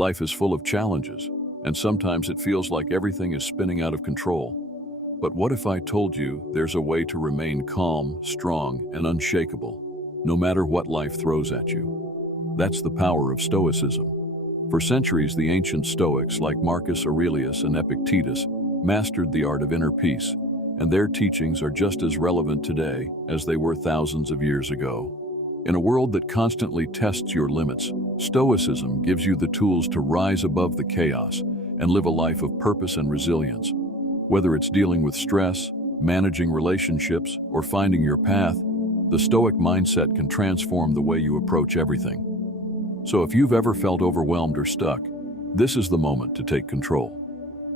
Life is full of challenges, and sometimes it feels like everything is spinning out of control. But what if I told you there's a way to remain calm, strong, and unshakable, no matter what life throws at you? That's the power of Stoicism. For centuries, the ancient Stoics like Marcus Aurelius and Epictetus mastered the art of inner peace, and their teachings are just as relevant today as they were thousands of years ago. In a world that constantly tests your limits, Stoicism gives you the tools to rise above the chaos and live a life of purpose and resilience. Whether it's dealing with stress, managing relationships, or finding your path, the Stoic mindset can transform the way you approach everything. So if you've ever felt overwhelmed or stuck, this is the moment to take control.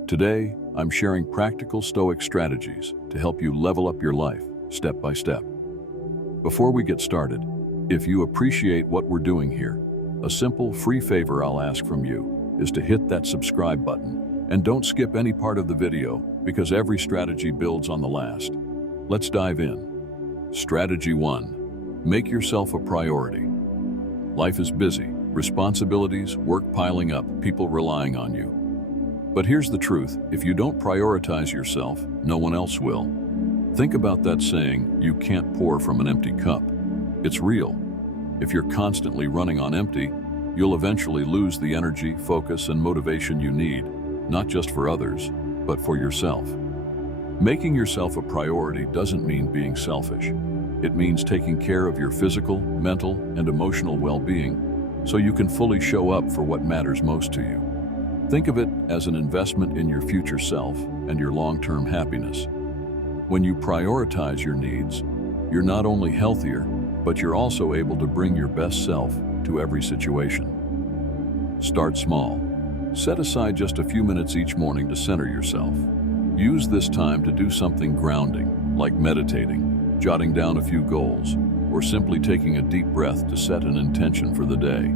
Today, I'm sharing practical Stoic strategies to help you level up your life step by step. Before we get started, if you appreciate what we're doing here, a simple free favor I'll ask from you is to hit that subscribe button and don't skip any part of the video because every strategy builds on the last. Let's dive in. Strategy 1. Make yourself a priority. Life is busy, responsibilities, work piling up, people relying on you. But here's the truth, if you don't prioritize yourself, no one else will. Think about that saying, you can't pour from an empty cup. It's real. If you're constantly running on empty, you'll eventually lose the energy, focus, and motivation you need, not just for others, but for yourself. Making yourself a priority doesn't mean being selfish. It means taking care of your physical, mental, and emotional well-being so you can fully show up for what matters most to you. Think of it as an investment in your future self and your long-term happiness. When you prioritize your needs, you're not only healthier, but you're also able to bring your best self to every situation. Start small. Set aside just a few minutes each morning to center yourself. Use this time to do something grounding, like meditating, jotting down a few goals, or simply taking a deep breath to set an intention for the day.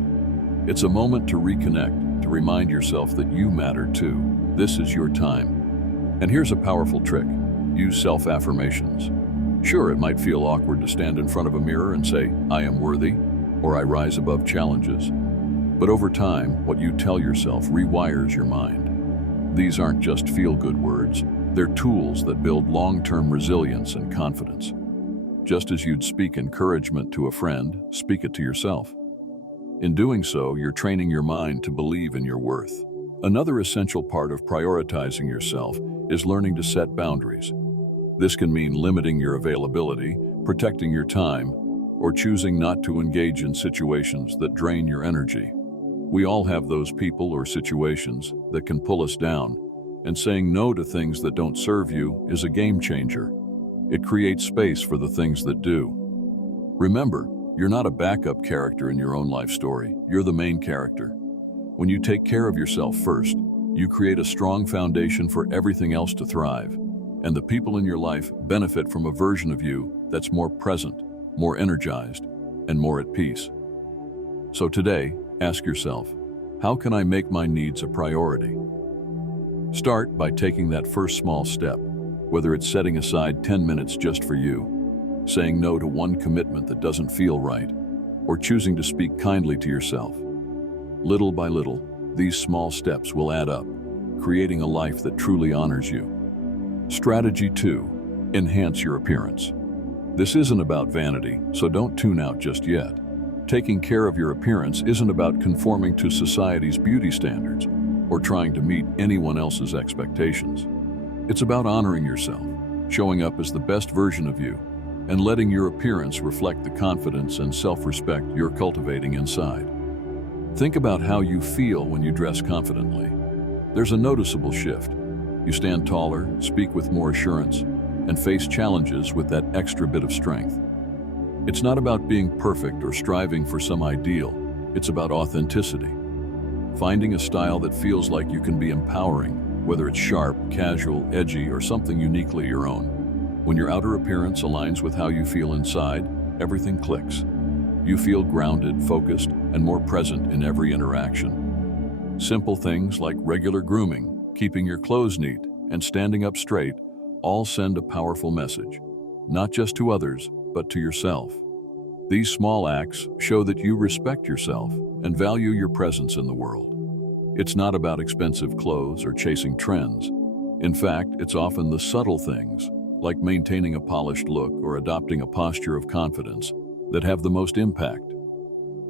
It's a moment to reconnect, to remind yourself that you matter too. This is your time. And here's a powerful trick. Use self-affirmations. Sure, it might feel awkward to stand in front of a mirror and say, I am worthy, or I rise above challenges. But over time, what you tell yourself rewires your mind. These aren't just feel-good words. They're tools that build long-term resilience and confidence. Just as you'd speak encouragement to a friend, speak it to yourself. In doing so, you're training your mind to believe in your worth. Another essential part of prioritizing yourself is learning to set boundaries. This can mean limiting your availability, protecting your time, or choosing not to engage in situations that drain your energy. We all have those people or situations that can pull us down, and saying no to things that don't serve you is a game changer. It creates space for the things that do. Remember, you're not a backup character in your own life story. You're the main character. When you take care of yourself first, you create a strong foundation for everything else to thrive. And the people in your life benefit from a version of you that's more present, more energized, and more at peace. So today, ask yourself, how can I make my needs a priority? Start by taking that first small step, whether it's setting aside 10 minutes just for you, saying no to one commitment that doesn't feel right, or choosing to speak kindly to yourself. Little by little, these small steps will add up, creating a life that truly honors you. Strategy 2. Enhance your appearance. This isn't about vanity, so don't tune out just yet. Taking care of your appearance isn't about conforming to society's beauty standards or trying to meet anyone else's expectations. It's about honoring yourself, showing up as the best version of you, and letting your appearance reflect the confidence and self-respect you're cultivating inside. Think about how you feel when you dress confidently. There's a noticeable shift. You stand taller, speak with more assurance, and face challenges with that extra bit of strength. It's not about being perfect or striving for some ideal. It's about authenticity. Finding a style that feels like you can be empowering, whether it's sharp, casual, edgy, or something uniquely your own. When your outer appearance aligns with how you feel inside, everything clicks. You feel grounded, focused, and more present in every interaction. Simple things like regular grooming, keeping your clothes neat, and standing up straight all send a powerful message, not just to others, but to yourself. These small acts show that you respect yourself and value your presence in the world. It's not about expensive clothes or chasing trends. In fact, it's often the subtle things, like maintaining a polished look or adopting a posture of confidence, that have the most impact.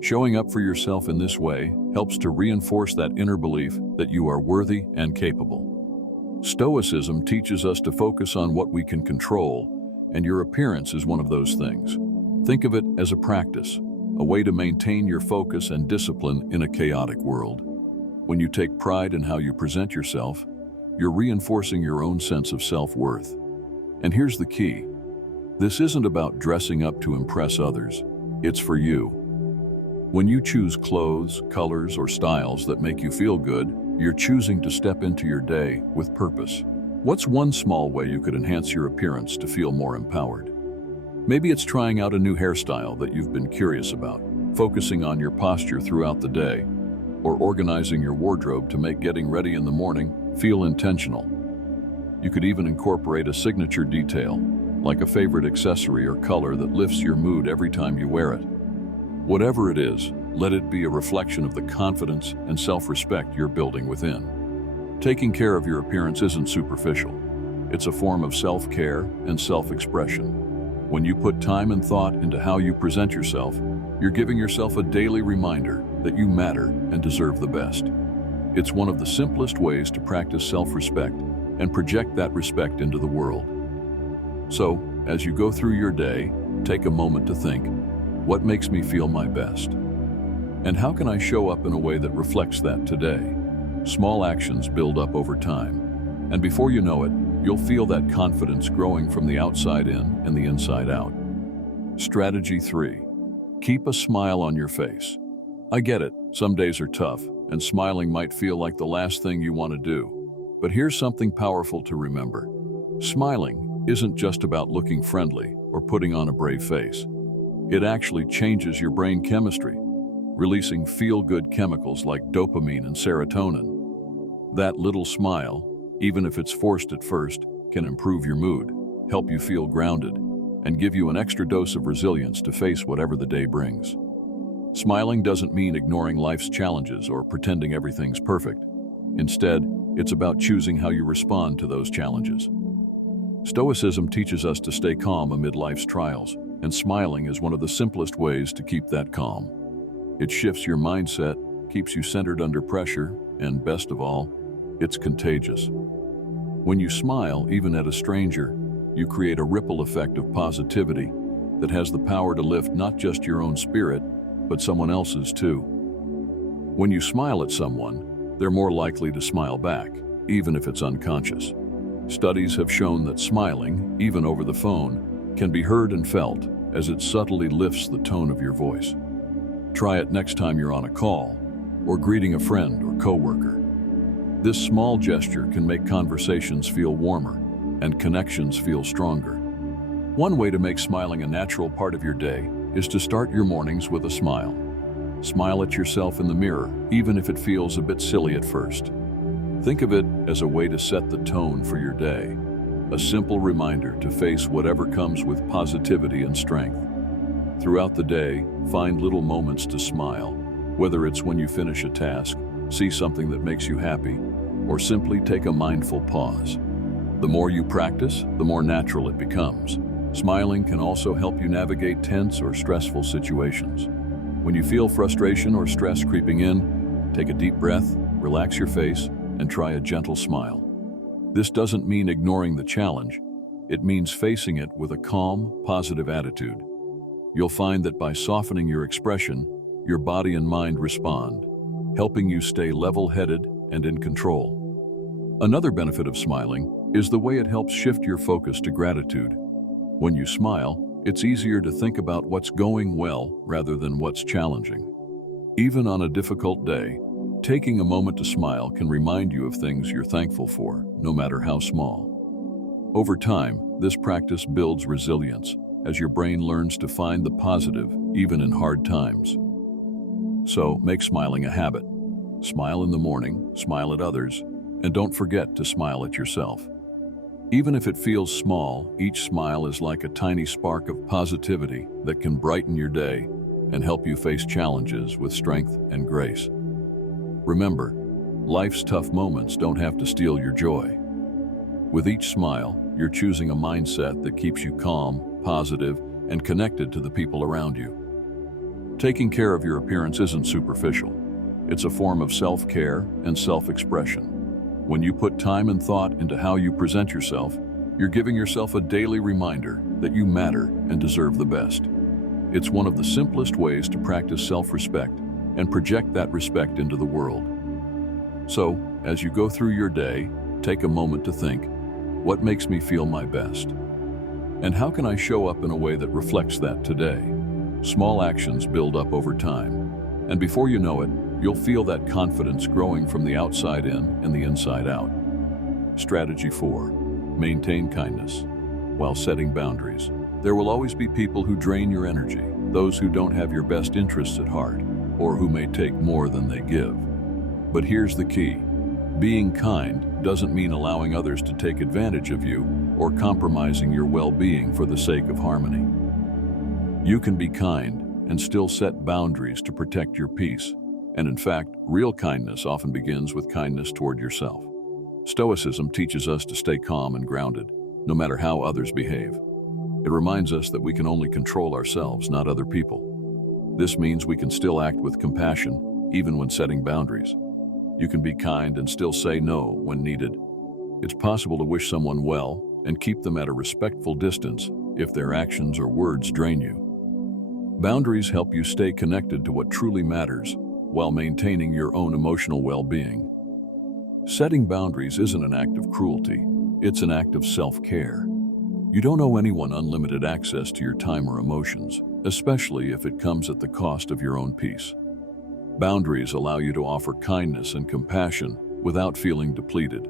Showing up for yourself in this way helps to reinforce that inner belief that you are worthy and capable. Stoicism teaches us to focus on what we can control, and your appearance is one of those things. Think of it as a practice, a way to maintain your focus and discipline in a chaotic world. When you take pride in how you present yourself, you're reinforcing your own sense of self-worth. And here's the key. This isn't about dressing up to impress others. It's for you. When you choose clothes, colors, or styles that make you feel good, you're choosing to step into your day with purpose. What's one small way you could enhance your appearance to feel more empowered? Maybe it's trying out a new hairstyle that you've been curious about, focusing on your posture throughout the day, or organizing your wardrobe to make getting ready in the morning feel intentional. You could even incorporate a signature detail, like a favorite accessory or color that lifts your mood every time you wear it. Whatever it is, let it be a reflection of the confidence and self-respect you're building within. Taking care of your appearance isn't superficial. It's a form of self-care and self-expression. When you put time and thought into how you present yourself, you're giving yourself a daily reminder that you matter and deserve the best. It's one of the simplest ways to practice self-respect and project that respect into the world. So, as you go through your day, take a moment to think, what makes me feel my best? And how can I show up in a way that reflects that today? Small actions build up over time, and before you know it, you'll feel that confidence growing from the outside in and the inside out. Strategy 3. Keep a smile on your face. I get it, some days are tough, and smiling might feel like the last thing you want to do. But here's something powerful to remember. Smiling isn't just about looking friendly or putting on a brave face. It actually changes your brain chemistry, releasing feel-good chemicals like dopamine and serotonin. That little smile, even if it's forced at first, can improve your mood, help you feel grounded, and give you an extra dose of resilience to face whatever the day brings. Smiling doesn't mean ignoring life's challenges or pretending everything's perfect. Instead, it's about choosing how you respond to those challenges. Stoicism teaches us to stay calm amid life's trials, and smiling is one of the simplest ways to keep that calm. It shifts your mindset, keeps you centered under pressure, and best of all, it's contagious. When you smile, even at a stranger, you create a ripple effect of positivity that has the power to lift not just your own spirit, but someone else's too. When you smile at someone, they're more likely to smile back, even if it's unconscious. Studies have shown that smiling, even over the phone, can be heard and felt as it subtly lifts the tone of your voice. Try it next time you're on a call or greeting a friend or coworker. This small gesture can make conversations feel warmer and connections feel stronger. One way to make smiling a natural part of your day is to start your mornings with a smile. Smile at yourself in the mirror, even if it feels a bit silly at first. Think of it as a way to set the tone for your day, a simple reminder to face whatever comes with positivity and strength. Throughout the day, find little moments to smile, whether it's when you finish a task, see something that makes you happy, or simply take a mindful pause. The more you practice, the more natural it becomes. Smiling can also help you navigate tense or stressful situations. When you feel frustration or stress creeping in, take a deep breath, relax your face, and try a gentle smile. This doesn't mean ignoring the challenge. It means facing it with a calm, positive attitude. You'll find that by softening your expression, your body and mind respond, helping you stay level-headed and in control. Another benefit of smiling is the way it helps shift your focus to gratitude. When you smile, it's easier to think about what's going well rather than what's challenging. Even on a difficult day, taking a moment to smile can remind you of things you're thankful for, no matter how small. Over time, this practice builds resilience as your brain learns to find the positive even in hard times. So, make smiling a habit. Smile in the morning, smile at others, and don't forget to smile at yourself. Even if it feels small, each smile is like a tiny spark of positivity that can brighten your day and help you face challenges with strength and grace. Remember, life's tough moments don't have to steal your joy. With each smile, you're choosing a mindset that keeps you calm, positive, and connected to the people around you. Taking care of your appearance isn't superficial. It's a form of self-care and self-expression. When you put time and thought into how you present yourself, you're giving yourself a daily reminder that you matter and deserve the best. It's one of the simplest ways to practice self-respect and project that respect into the world. So, as you go through your day, take a moment to think, what makes me feel my best? And how can I show up in a way that reflects that today? Small actions build up over time, and before you know it, you'll feel that confidence growing from the outside in and the inside out. Strategy 4. Maintain kindness. While setting boundaries, there will always be people who drain your energy, those who don't have your best interests at heart, or who may take more than they give. But here's the key. Being kind doesn't mean allowing others to take advantage of you or compromising your well-being for the sake of harmony. You can be kind and still set boundaries to protect your peace. And in fact, real kindness often begins with kindness toward yourself. Stoicism teaches us to stay calm and grounded, no matter how others behave. It reminds us that we can only control ourselves, not other people. This means we can still act with compassion, even when setting boundaries. You can be kind and still say no when needed. It's possible to wish someone well and keep them at a respectful distance if their actions or words drain you. Boundaries help you stay connected to what truly matters while maintaining your own emotional well-being. Setting boundaries isn't an act of cruelty, it's an act of self-care. You don't owe anyone unlimited access to your time or emotions, especially if it comes at the cost of your own peace. Boundaries allow you to offer kindness and compassion without feeling depleted.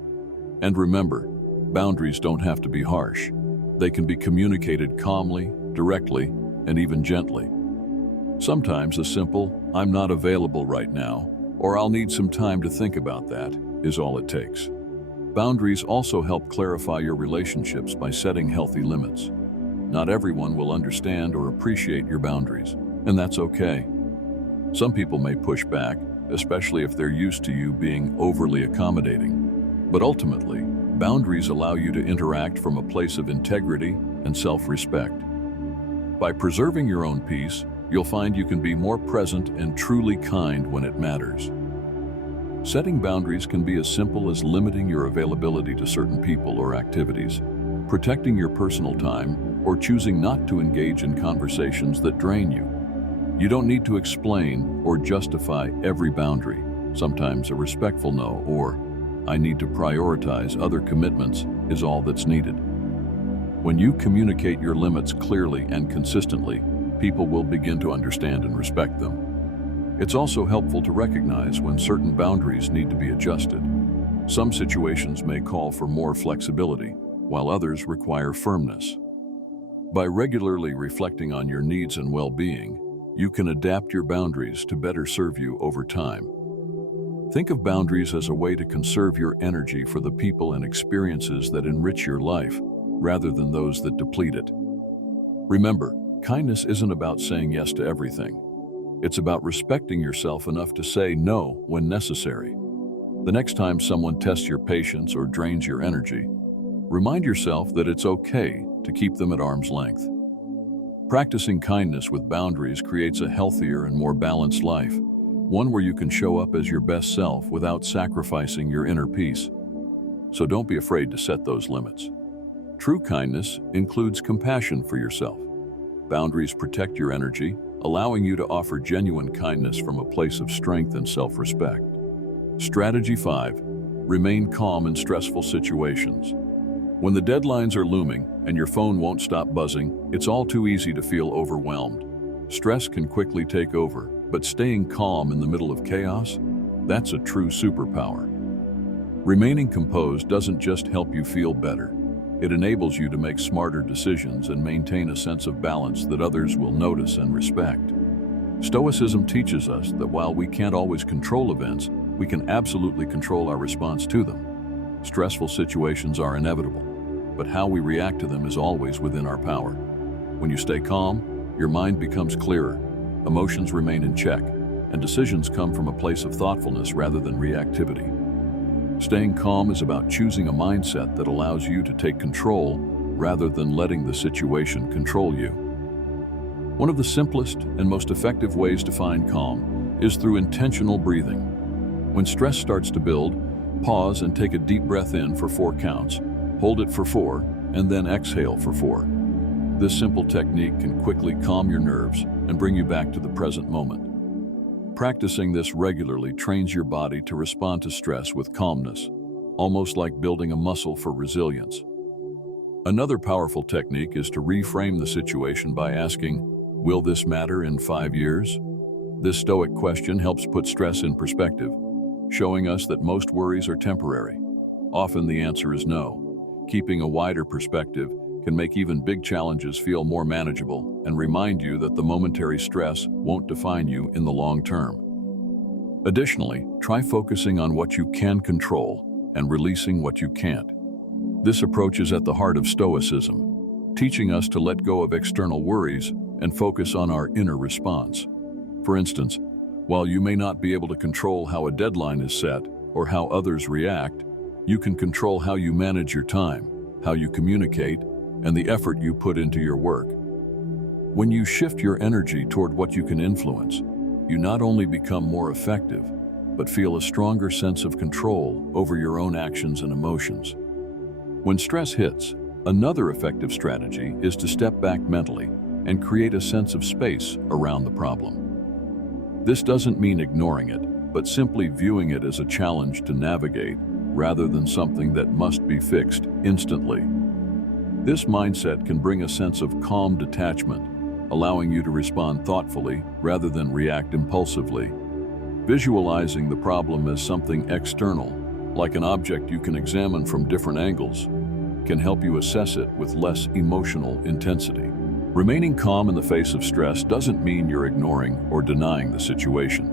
And remember, boundaries don't have to be harsh. They can be communicated calmly, directly, and even gently. Sometimes a simple, "I'm not available right now," or "I'll need some time to think about that," is all it takes. Boundaries also help clarify your relationships by setting healthy limits. Not everyone will understand or appreciate your boundaries, and that's okay. Some people may push back, especially if they're used to you being overly accommodating. But ultimately, boundaries allow you to interact from a place of integrity and self-respect. By preserving your own peace, you'll find you can be more present and truly kind when it matters. Setting boundaries can be as simple as limiting your availability to certain people or activities, protecting your personal time, or choosing not to engage in conversations that drain you. You don't need to explain or justify every boundary. Sometimes a respectful no or "I need to prioritize other commitments" is all that's needed. When you communicate your limits clearly and consistently, people will begin to understand and respect them. It's also helpful to recognize when certain boundaries need to be adjusted. Some situations may call for more flexibility, while others require firmness. By regularly reflecting on your needs and well-being, you can adapt your boundaries to better serve you over time. Think of boundaries as a way to conserve your energy for the people and experiences that enrich your life, rather than those that deplete it. Remember, kindness isn't about saying yes to everything. It's about respecting yourself enough to say no when necessary. The next time someone tests your patience or drains your energy, remind yourself that it's okay to keep them at arm's length. Practicing kindness with boundaries creates a healthier and more balanced life, one where you can show up as your best self without sacrificing your inner peace. So don't be afraid to set those limits. True kindness includes compassion for yourself. Boundaries protect your energy, allowing you to offer genuine kindness from a place of strength and self-respect. Strategy 5. Remain calm in stressful situations. When the deadlines are looming and your phone won't stop buzzing, it's all too easy to feel overwhelmed. Stress can quickly take over, but staying calm in the middle of chaos, that's a true superpower. Remaining composed doesn't just help you feel better. It enables you to make smarter decisions and maintain a sense of balance that others will notice and respect. Stoicism teaches us that while we can't always control events, we can absolutely control our response to them. Stressful situations are inevitable, but how we react to them is always within our power. When you stay calm, your mind becomes clearer, emotions remain in check, and decisions come from a place of thoughtfulness rather than reactivity. Staying calm is about choosing a mindset that allows you to take control rather than letting the situation control you. One of the simplest and most effective ways to find calm is through intentional breathing. When stress starts to build, pause and take a deep breath in for 4 counts, hold it for 4, and then exhale for 4. This simple technique can quickly calm your nerves and bring you back to the present moment. Practicing this regularly trains your body to respond to stress with calmness, almost like building a muscle for resilience. Another powerful technique is to reframe the situation by asking, "Will this matter in 5 years?" This Stoic question helps put stress in perspective, showing us that most worries are temporary. Often the answer is no. Keeping a wider perspective can make even big challenges feel more manageable and remind you that the momentary stress won't define you in the long term. Additionally, try focusing on what you can control and releasing what you can't. This approach is at the heart of Stoicism, teaching us to let go of external worries and focus on our inner response. For instance, while you may not be able to control how a deadline is set or how others react, you can control how you manage your time, how you communicate, and the effort you put into your work. When you shift your energy toward what you can influence, you not only become more effective, but feel a stronger sense of control over your own actions and emotions. When stress hits, another effective strategy is to step back mentally and create a sense of space around the problem. This doesn't mean ignoring it, but simply viewing it as a challenge to navigate rather than something that must be fixed instantly. This mindset can bring a sense of calm detachment, allowing you to respond thoughtfully rather than react impulsively. Visualizing the problem as something external, like an object you can examine from different angles, can help you assess it with less emotional intensity. Remaining calm in the face of stress doesn't mean you're ignoring or denying the situation.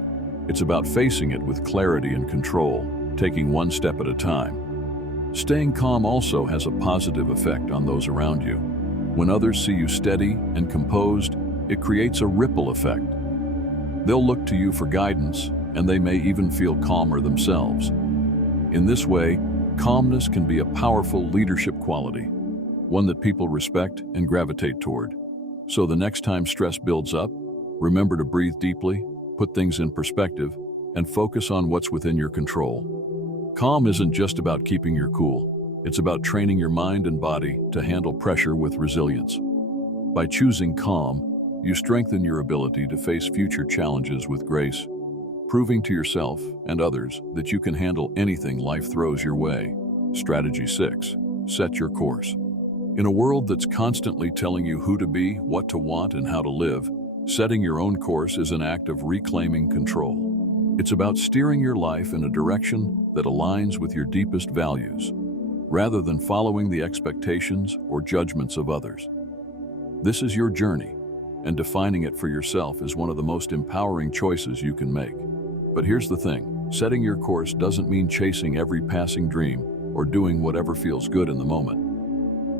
It's about facing it with clarity and control, taking one step at a time. Staying calm also has a positive effect on those around you. When others see you steady and composed, it creates a ripple effect. They'll look to you for guidance, and they may even feel calmer themselves. In this way, calmness can be a powerful leadership quality, one that people respect and gravitate toward. So the next time stress builds up, remember to breathe deeply, put things in perspective, and focus on what's within your control. Calm isn't just about keeping your cool. It's about training your mind and body to handle pressure with resilience. By choosing calm, you strengthen your ability to face future challenges with grace, proving to yourself and others that you can handle anything life throws your way. Strategy 6. Set your course. In a world that's constantly telling you who to be, what to want, and how to live, setting your own course is an act of reclaiming control. It's about steering your life in a direction that aligns with your deepest values, rather than following the expectations or judgments of others. This is your journey, and defining it for yourself is one of the most empowering choices you can make. But here's the thing, setting your course doesn't mean chasing every passing dream or doing whatever feels good in the moment.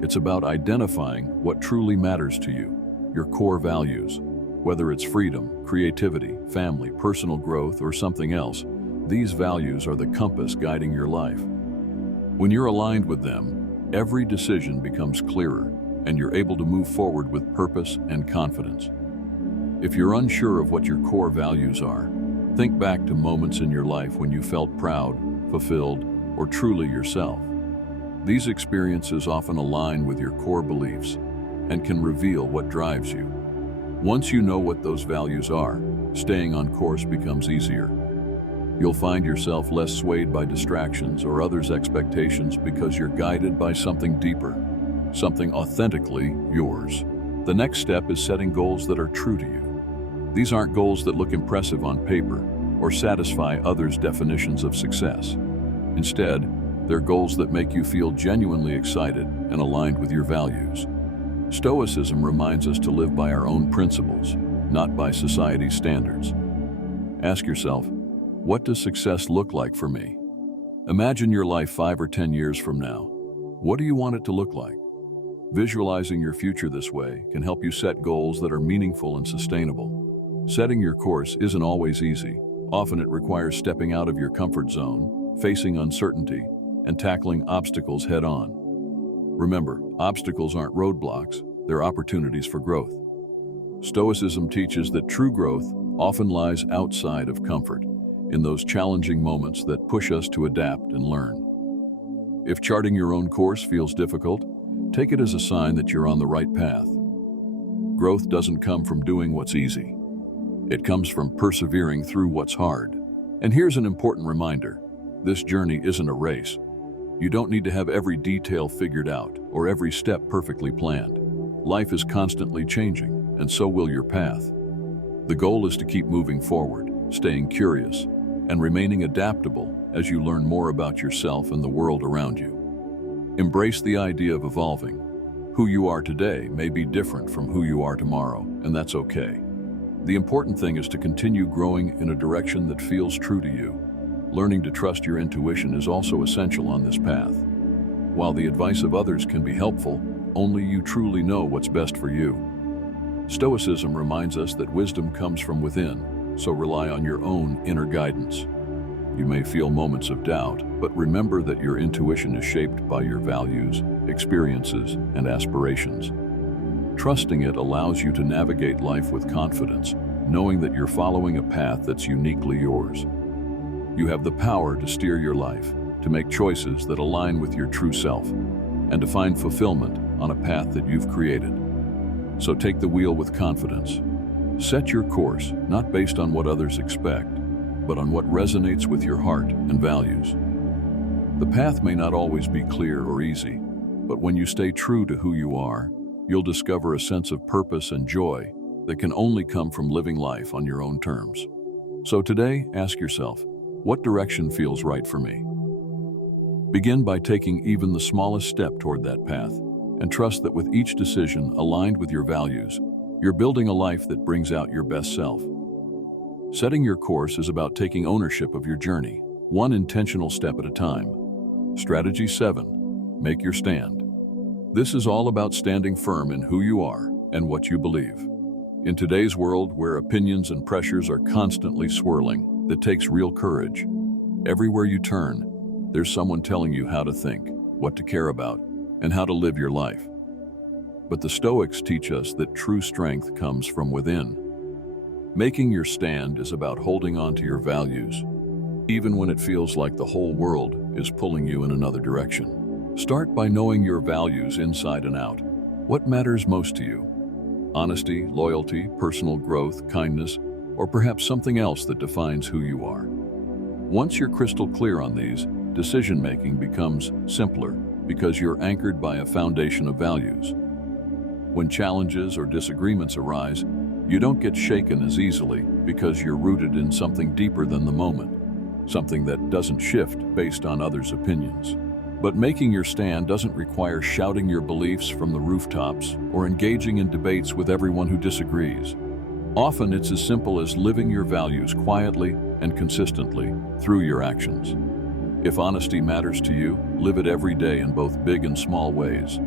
It's about identifying what truly matters to you, your core values. Whether it's freedom, creativity, family, personal growth, or something else, these values are the compass guiding your life. When you're aligned with them, every decision becomes clearer, and you're able to move forward with purpose and confidence. If you're unsure of what your core values are, think back to moments in your life when you felt proud, fulfilled, or truly yourself. These experiences often align with your core beliefs and can reveal what drives you. Once you know what those values are, staying on course becomes easier. You'll find yourself less swayed by distractions or others' expectations because you're guided by something deeper, something authentically yours. The next step is setting goals that are true to you. These aren't goals that look impressive on paper or satisfy others' definitions of success. Instead, they're goals that make you feel genuinely excited and aligned with your values. Stoicism reminds us to live by our own principles, not by society's standards. Ask yourself, what does success look like for me? Imagine your life 5 or 10 years from now. What do you want it to look like? Visualizing your future this way can help you set goals that are meaningful and sustainable. Setting your course isn't always easy. Often it requires stepping out of your comfort zone, facing uncertainty, and tackling obstacles head-on. Remember, obstacles aren't roadblocks, they're opportunities for growth. Stoicism teaches that true growth often lies outside of comfort, in those challenging moments that push us to adapt and learn. If charting your own course feels difficult, take it as a sign that you're on the right path. Growth doesn't come from doing what's easy. It comes from persevering through what's hard. And here's an important reminder: this journey isn't a race. You don't need to have every detail figured out or every step perfectly planned. Life is constantly changing, and so will your path. The goal is to keep moving forward, staying curious, and remaining adaptable as you learn more about yourself and the world around you. Embrace the idea of evolving. Who you are today may be different from who you are tomorrow, and that's okay. The important thing is to continue growing in a direction that feels true to you. Learning to trust your intuition is also essential on this path. While the advice of others can be helpful, only you truly know what's best for you. Stoicism reminds us that wisdom comes from within, so rely on your own inner guidance. You may feel moments of doubt, but remember that your intuition is shaped by your values, experiences, and aspirations. Trusting it allows you to navigate life with confidence, knowing that you're following a path that's uniquely yours. You have the power to steer your life, to make choices that align with your true self, and to find fulfillment on a path that you've created. So take the wheel with confidence. Set your course, not based on what others expect, but on what resonates with your heart and values. The path may not always be clear or easy, but when you stay true to who you are, you'll discover a sense of purpose and joy that can only come from living life on your own terms. So today, ask yourself, what direction feels right for me? Begin by taking even the smallest step toward that path, and trust that with each decision aligned with your values, you're building a life that brings out your best self. Setting your course is about taking ownership of your journey, one intentional step at a time. Strategy 7. Make your stand. This is all about standing firm in who you are and what you believe. In today's world, where opinions and pressures are constantly swirling, it takes real courage. Everywhere you turn, there's someone telling you how to think, what to care about, and how to live your life. But the Stoics teach us that true strength comes from within. Making your stand is about holding on to your values, even when it feels like the whole world is pulling you in another direction. Start by knowing your values inside and out. What matters most to you? Honesty, loyalty, personal growth, kindness, or perhaps something else that defines who you are. Once you're crystal clear on these, decision-making becomes simpler because you're anchored by a foundation of values. When challenges or disagreements arise, you don't get shaken as easily because you're rooted in something deeper than the moment, something that doesn't shift based on others' opinions. But making your stand doesn't require shouting your beliefs from the rooftops or engaging in debates with everyone who disagrees. Often it's as simple as living your values quietly and consistently through your actions. If honesty matters to you, live it every day in both big and small ways.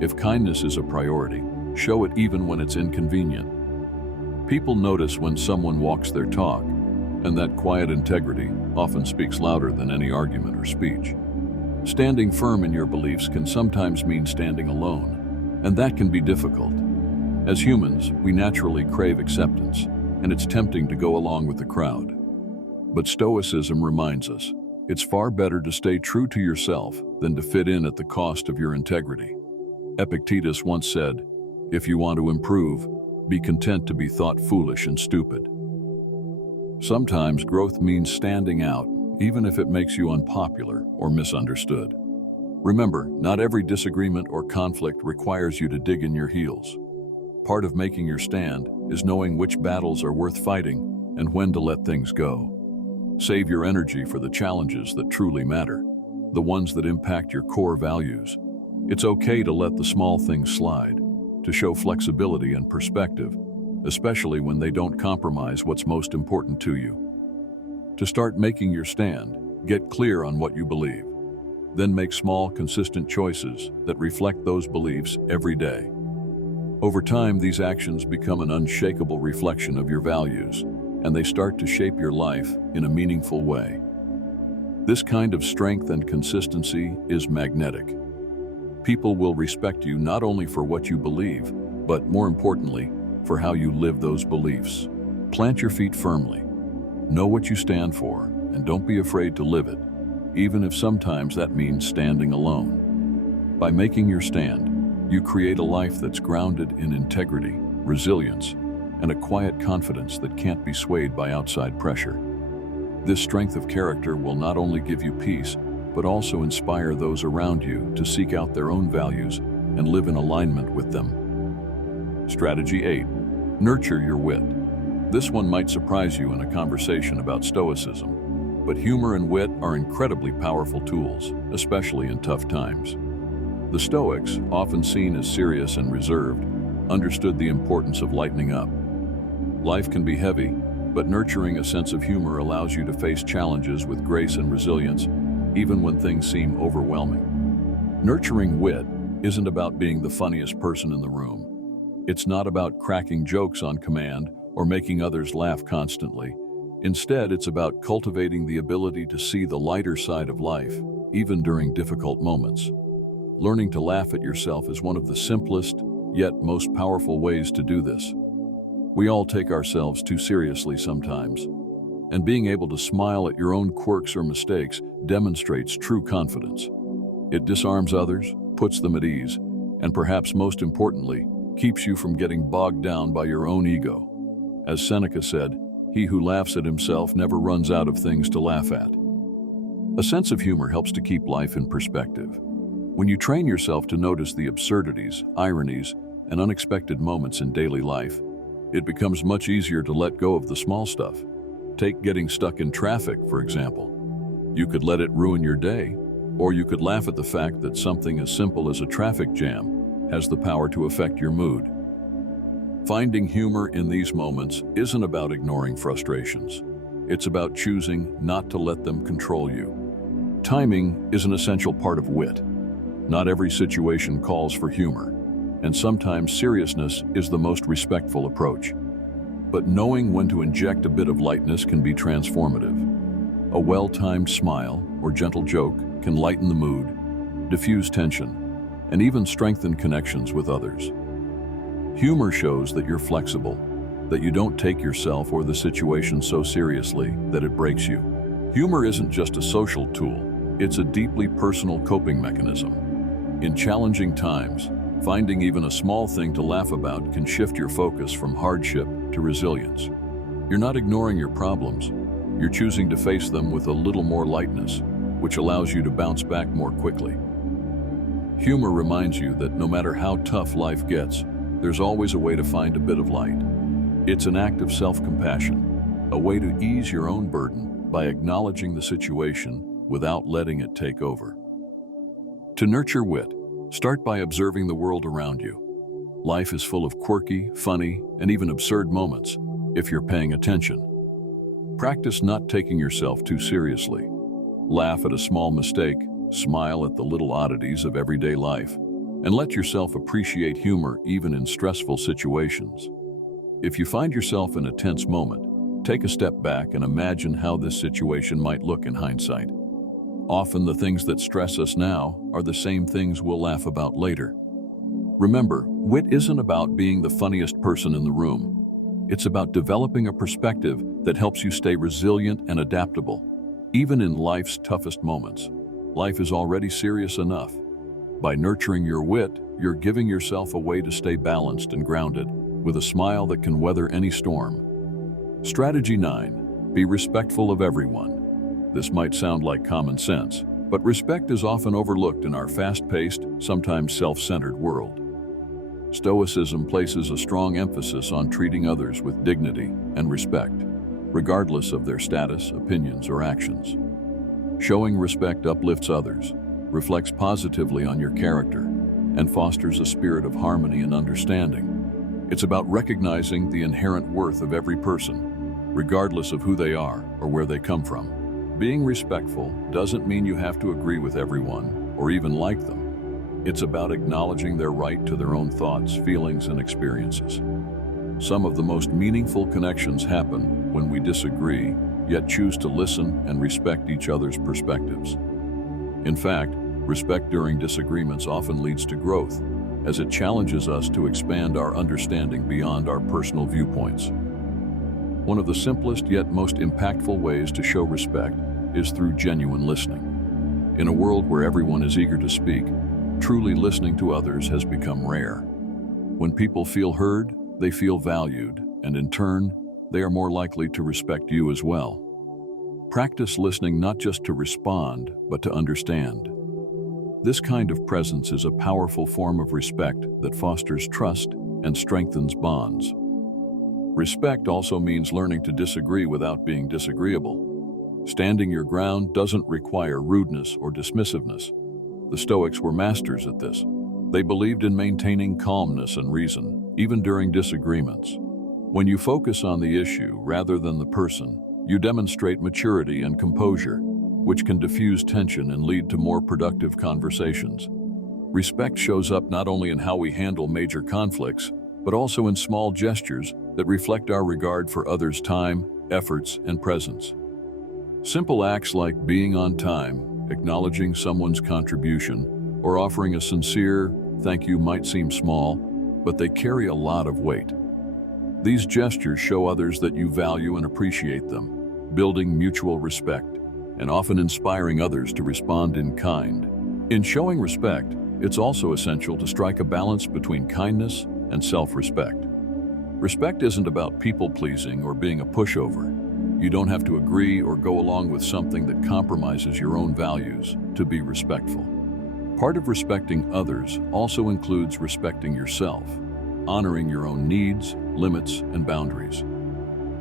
If kindness is a priority, show it even when it's inconvenient. People notice when someone walks their talk, and that quiet integrity often speaks louder than any argument or speech. Standing firm in your beliefs can sometimes mean standing alone, and that can be difficult. As humans, we naturally crave acceptance, and it's tempting to go along with the crowd. But Stoicism reminds us, it's far better to stay true to yourself than to fit in at the cost of your integrity. Epictetus once said, "If you want to improve, be content to be thought foolish and stupid." Sometimes growth means standing out, even if it makes you unpopular or misunderstood. Remember, not every disagreement or conflict requires you to dig in your heels. Part of making your stand is knowing which battles are worth fighting and when to let things go. Save your energy for the challenges that truly matter, the ones that impact your core values. It's okay to let the small things slide, to show flexibility and perspective, especially when they don't compromise what's most important to you. To start making your stand, get clear on what you believe. Then make small, consistent choices that reflect those beliefs every day. Over time, these actions become an unshakable reflection of your values, and they start to shape your life in a meaningful way. This kind of strength and consistency is magnetic. People will respect you not only for what you believe, but more importantly, for how you live those beliefs. Plant your feet firmly. Know what you stand for, and don't be afraid to live it, even if sometimes that means standing alone. By making your stand, you create a life that's grounded in integrity, resilience, and a quiet confidence that can't be swayed by outside pressure. This strength of character will not only give you peace, but also inspire those around you to seek out their own values and live in alignment with them. Strategy 8. Nurture your wit. This one might surprise you in a conversation about Stoicism, but humor and wit are incredibly powerful tools, especially in tough times. The Stoics, often seen as serious and reserved, understood the importance of lightening up. Life can be heavy, but nurturing a sense of humor allows you to face challenges with grace and resilience, even when things seem overwhelming. Nurturing wit isn't about being the funniest person in the room. It's not about cracking jokes on command or making others laugh constantly. Instead, it's about cultivating the ability to see the lighter side of life, even during difficult moments. Learning to laugh at yourself is one of the simplest, yet most powerful ways to do this. We all take ourselves too seriously sometimes, and being able to smile at your own quirks or mistakes demonstrates true confidence. It disarms others, puts them at ease, and perhaps most importantly, keeps you from getting bogged down by your own ego. As Seneca said, "He who laughs at himself never runs out of things to laugh at." A sense of humor helps to keep life in perspective. When you train yourself to notice the absurdities, ironies, and unexpected moments in daily life, it becomes much easier to let go of the small stuff. Take getting stuck in traffic, for example. You could let it ruin your day, or you could laugh at the fact that something as simple as a traffic jam has the power to affect your mood. Finding humor in these moments isn't about ignoring frustrations. It's about choosing not to let them control you. Timing is an essential part of wit. Not every situation calls for humor, and sometimes seriousness is the most respectful approach. But knowing when to inject a bit of lightness can be transformative. A well-timed smile or gentle joke can lighten the mood, diffuse tension, and even strengthen connections with others. Humor shows that you're flexible, that you don't take yourself or the situation so seriously that it breaks you. Humor isn't just a social tool, it's a deeply personal coping mechanism. In challenging times, finding even a small thing to laugh about can shift your focus from hardship to resilience. You're not ignoring your problems, you're choosing to face them with a little more lightness, which allows you to bounce back more quickly. Humor reminds you that no matter how tough life gets, there's always a way to find a bit of light. It's an act of self-compassion, a way to ease your own burden by acknowledging the situation without letting it take over. To nurture wit, start by observing the world around you. Life is full of quirky, funny, and even absurd moments, if you're paying attention. Practice not taking yourself too seriously. Laugh at a small mistake, smile at the little oddities of everyday life, and let yourself appreciate humor even in stressful situations. If you find yourself in a tense moment, take a step back and imagine how this situation might look in hindsight. Often the things that stress us now are the same things we'll laugh about later. Remember, wit isn't about being the funniest person in the room. It's about developing a perspective that helps you stay resilient and adaptable, even in life's toughest moments. Life is already serious enough. By nurturing your wit, you're giving yourself a way to stay balanced and grounded, with a smile that can weather any storm. Strategy 9. Be respectful of everyone. This might sound like common sense, but respect is often overlooked in our fast-paced, sometimes self-centered world. Stoicism places a strong emphasis on treating others with dignity and respect, regardless of their status, opinions, or actions. Showing respect uplifts others, reflects positively on your character, and fosters a spirit of harmony and understanding. It's about recognizing the inherent worth of every person, regardless of who they are or where they come from. Being respectful doesn't mean you have to agree with everyone or even like them. It's about acknowledging their right to their own thoughts, feelings, and experiences. Some of the most meaningful connections happen when we disagree, yet choose to listen and respect each other's perspectives. In fact, respect during disagreements often leads to growth, as it challenges us to expand our understanding beyond our personal viewpoints. One of the simplest yet most impactful ways to show respect is through genuine listening. In a world where everyone is eager to speak, truly listening to others has become rare. When people feel heard, they feel valued, and in turn, they are more likely to respect you as well. Practice listening not just to respond, but to understand. This kind of presence is a powerful form of respect that fosters trust and strengthens bonds. Respect also means learning to disagree without being disagreeable. Standing your ground doesn't require rudeness or dismissiveness. The Stoics were masters at this. They believed in maintaining calmness and reason, even during disagreements. When you focus on the issue rather than the person, you demonstrate maturity and composure, which can diffuse tension and lead to more productive conversations. Respect shows up not only in how we handle major conflicts, but also in small gestures that reflect our regard for others' time, efforts, and presence. Simple acts like being on time, acknowledging someone's contribution, or offering a sincere thank you might seem small, but they carry a lot of weight. These gestures show others that you value and appreciate them, building mutual respect, and often inspiring others to respond in kind. In showing respect, it's also essential to strike a balance between kindness and self-respect. Respect isn't about people-pleasing or being a pushover. You don't have to agree or go along with something that compromises your own values to be respectful. Part of respecting others also includes respecting yourself, honoring your own needs, limits, and boundaries.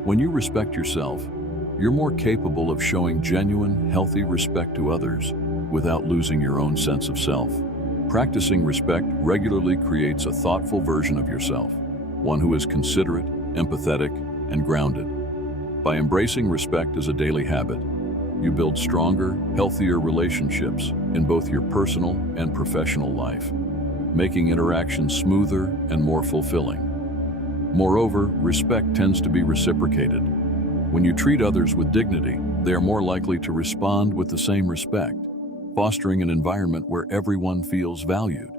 When you respect yourself, you're more capable of showing genuine, healthy respect to others without losing your own sense of self. Practicing respect regularly creates a thoughtful version of yourself, one who is considerate, empathetic, and grounded. By embracing respect as a daily habit, you build stronger, healthier relationships in both your personal and professional life, making interactions smoother and more fulfilling. Moreover, respect tends to be reciprocated. When you treat others with dignity, they are more likely to respond with the same respect, fostering an environment where everyone feels valued.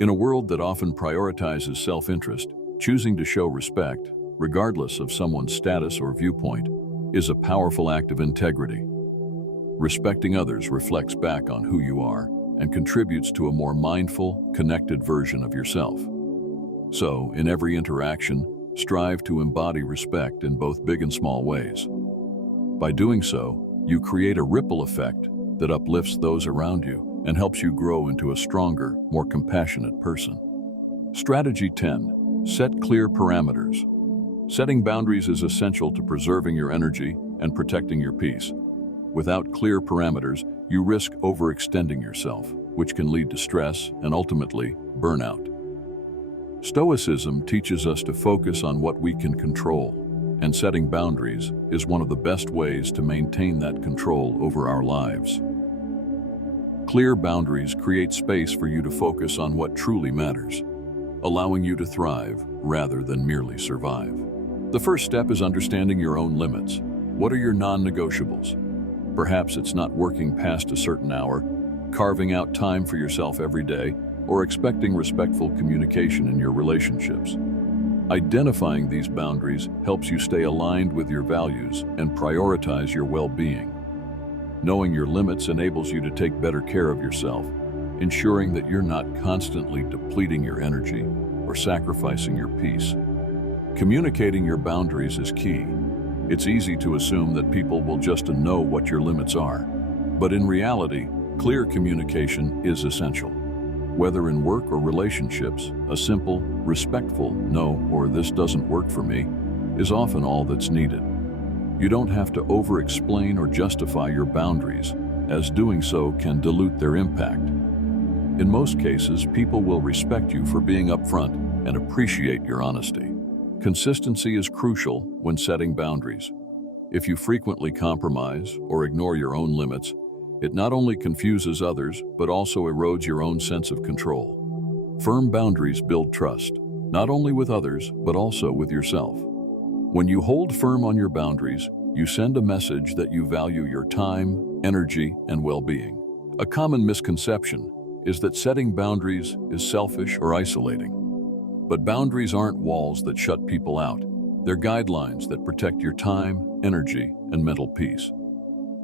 In a world that often prioritizes self-interest, choosing to show respect, regardless of someone's status or viewpoint, is a powerful act of integrity. Respecting others reflects back on who you are and contributes to a more mindful, connected version of yourself. So, in every interaction, strive to embody respect in both big and small ways. By doing so, you create a ripple effect that uplifts those around you and helps you grow into a stronger, more compassionate person. Strategy 10. Set clear parameters. Setting boundaries is essential to preserving your energy and protecting your peace. Without clear parameters, you risk overextending yourself, which can lead to stress and ultimately burnout. Stoicism teaches us to focus on what we can control, and setting boundaries is one of the best ways to maintain that control over our lives. Clear boundaries create space for you to focus on what truly matters, allowing you to thrive rather than merely survive. The first step is understanding your own limits. What are your non-negotiables? Perhaps it's not working past a certain hour, carving out time for yourself every day, or expecting respectful communication in your relationships. Identifying these boundaries helps you stay aligned with your values and prioritize your well-being. Knowing your limits enables you to take better care of yourself, ensuring that you're not constantly depleting your energy or sacrificing your peace. Communicating your boundaries is key. It's easy to assume that people will just know what your limits are, but in reality, clear communication is essential. Whether in work or relationships, a simple, respectful "no" or "this doesn't work for me" is often all that's needed. You don't have to over-explain or justify your boundaries, as doing so can dilute their impact. In most cases, people will respect you for being upfront and appreciate your honesty. Consistency is crucial when setting boundaries. If you frequently compromise or ignore your own limits, it not only confuses others, but also erodes your own sense of control. Firm boundaries build trust, not only with others, but also with yourself. When you hold firm on your boundaries, You send a message that you value your time, energy, and well-being. A common misconception is that setting boundaries is selfish or isolating. But boundaries aren't walls that shut people out. They're guidelines that protect your time, energy, and mental peace.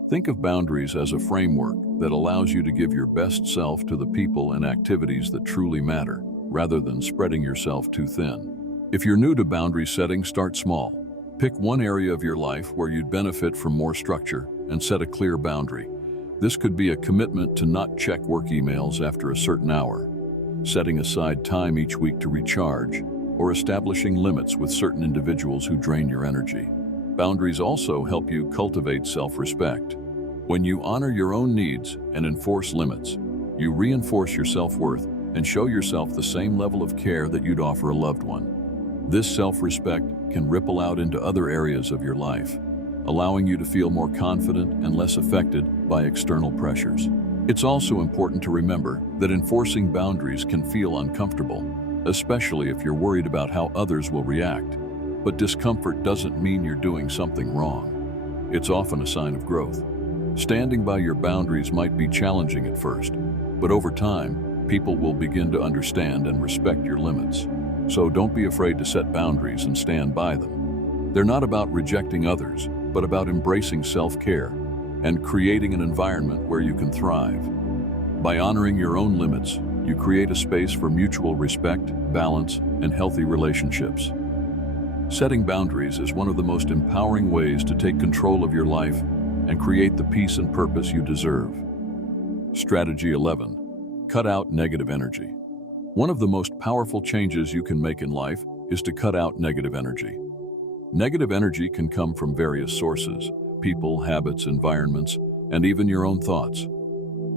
Think of boundaries as a framework that allows you to give your best self to the people and activities that truly matter, rather than spreading yourself too thin. If you're new to boundary setting, start small. Pick one area of your life where you'd benefit from more structure and set a clear boundary. This could be a commitment to not check work emails after a certain hour, setting aside time each week to recharge, or establishing limits with certain individuals who drain your energy. Boundaries also help you cultivate self-respect. When you honor your own needs and enforce limits, you reinforce your self-worth and show yourself the same level of care that you'd offer a loved one. This self-respect can ripple out into other areas of your life, allowing you to feel more confident and less affected by external pressures. It's also important to remember that enforcing boundaries can feel uncomfortable, especially if you're worried about how others will react. But discomfort doesn't mean you're doing something wrong. It's often a sign of growth. Standing by your boundaries might be challenging at first, but over time, people will begin to understand and respect your limits. So don't be afraid to set boundaries and stand by them. They're not about rejecting others, but about embracing self-care and creating an environment where you can thrive. By honoring your own limits, you create a space for mutual respect, balance, and healthy relationships. Setting boundaries is one of the most empowering ways to take control of your life and create the peace and purpose you deserve. Strategy 11. Cut out negative energy. One of the most powerful changes you can make in life is to cut out negative energy. Negative energy can come from various sources: people, habits, environments, and even your own thoughts.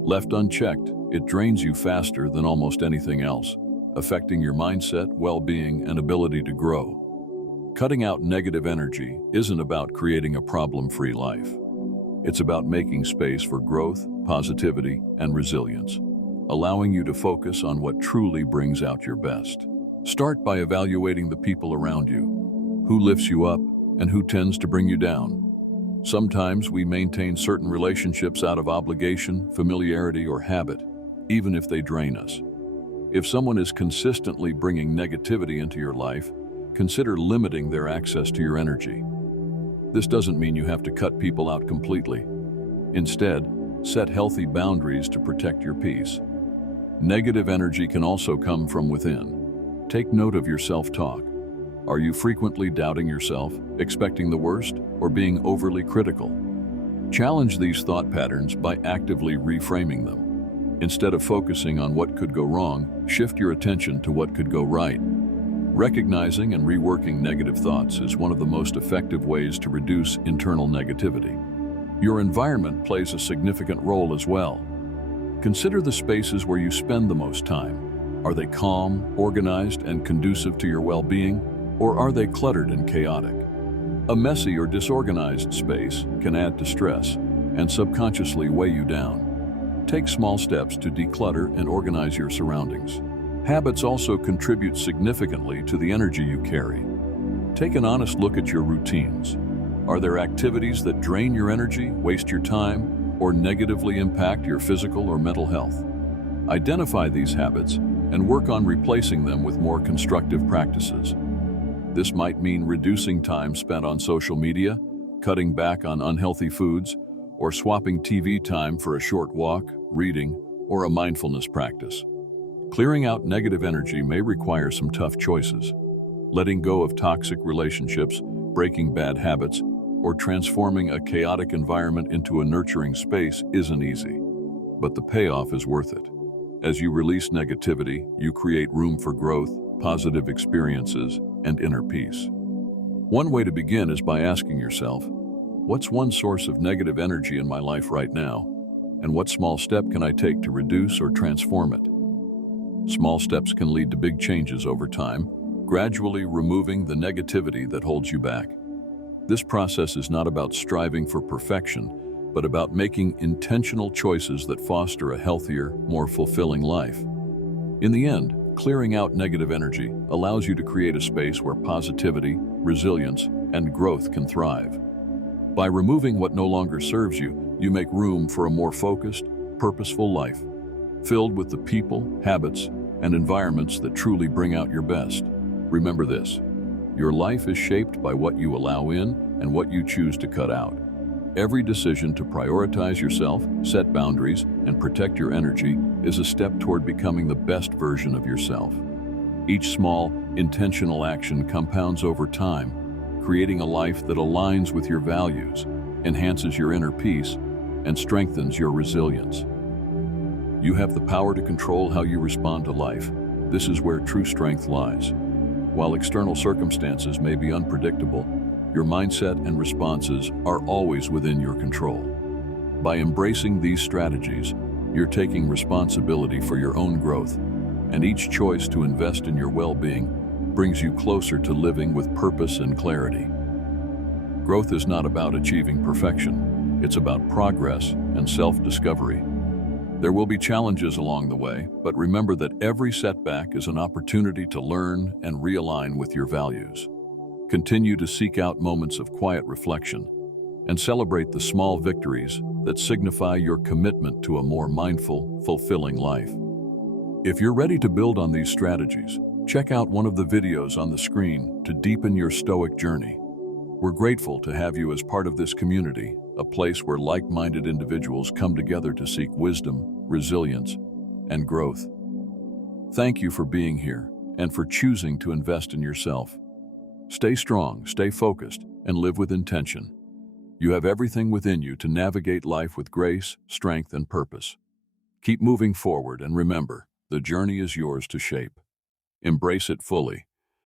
Left unchecked, it drains you faster than almost anything else, affecting your mindset, well-being, and ability to grow. Cutting out negative energy isn't about creating a problem-free life. It's about making space for growth, positivity, and resilience, allowing you to focus on what truly brings out your best. Start by evaluating the people around you. Who lifts you up and who tends to bring you down? Sometimes we maintain certain relationships out of obligation, familiarity, or habit, even if they drain us. If someone is consistently bringing negativity into your life, consider limiting their access to your energy. This doesn't mean you have to cut people out completely. Instead, set healthy boundaries to protect your peace. Negative energy can also come from within. Take note of your self-talk. Are you frequently doubting yourself, expecting the worst, or being overly critical? Challenge these thought patterns by actively reframing them. Instead of focusing on what could go wrong, shift your attention to what could go right. Recognizing and reworking negative thoughts is one of the most effective ways to reduce internal negativity. Your environment plays a significant role as well. Consider the spaces where you spend the most time. Are they calm, organized, and conducive to your well-being, or are they cluttered and chaotic? A messy or disorganized space can add to stress and subconsciously weigh you down. Take small steps to declutter and organize your surroundings. Habits also contribute significantly to the energy you carry. Take an honest look at your routines. Are there activities that drain your energy, waste your time, or negatively impact your physical or mental health? Identify these habits and work on replacing them with more constructive practices. This might mean reducing time spent on social media, cutting back on unhealthy foods, or swapping TV time for a short walk, reading, or a mindfulness practice. Clearing out negative energy may require some tough choices. Letting go of toxic relationships, breaking bad habits, or transforming a chaotic environment into a nurturing space isn't easy, but the payoff is worth it. As you release negativity, you create room for growth, positive experiences, and inner peace. One way to begin is by asking yourself, what's one source of negative energy in my life right now? And what small step can I take to reduce or transform it? Small steps can lead to big changes over time, gradually removing the negativity that holds you back. This process is not about striving for perfection, but about making intentional choices that foster a healthier, more fulfilling life. In the end, clearing out negative energy allows you to create a space where positivity, resilience, and growth can thrive. By removing what no longer serves you, you make room for a more focused, purposeful life, filled with the people, habits, and environments that truly bring out your best. Remember this: your life is shaped by what you allow in and what you choose to cut out. Every decision to prioritize yourself, set boundaries, and protect your energy is a step toward becoming the best version of yourself. Each small, intentional action compounds over time, creating a life that aligns with your values, enhances your inner peace, and strengthens your resilience. You have the power to control how you respond to life. This is where true strength lies. While external circumstances may be unpredictable, your mindset and responses are always within your control. By embracing these strategies, you're taking responsibility for your own growth, and each choice to invest in your well-being brings you closer to living with purpose and clarity. Growth is not about achieving perfection. It's about progress and self-discovery. There will be challenges along the way, but remember that every setback is an opportunity to learn and realign with your values. Continue to seek out moments of quiet reflection and celebrate the small victories that signify your commitment to a more mindful, fulfilling life. If you're ready to build on these strategies, check out one of the videos on the screen to deepen your Stoic journey. We're grateful to have you as part of this community, a place where like-minded individuals come together to seek wisdom, resilience, and growth. Thank you for being here and for choosing to invest in yourself. Stay strong, stay focused, and live with intention. You have everything within you to navigate life with grace, strength, and purpose. Keep moving forward and remember, the journey is yours to shape. Embrace it fully.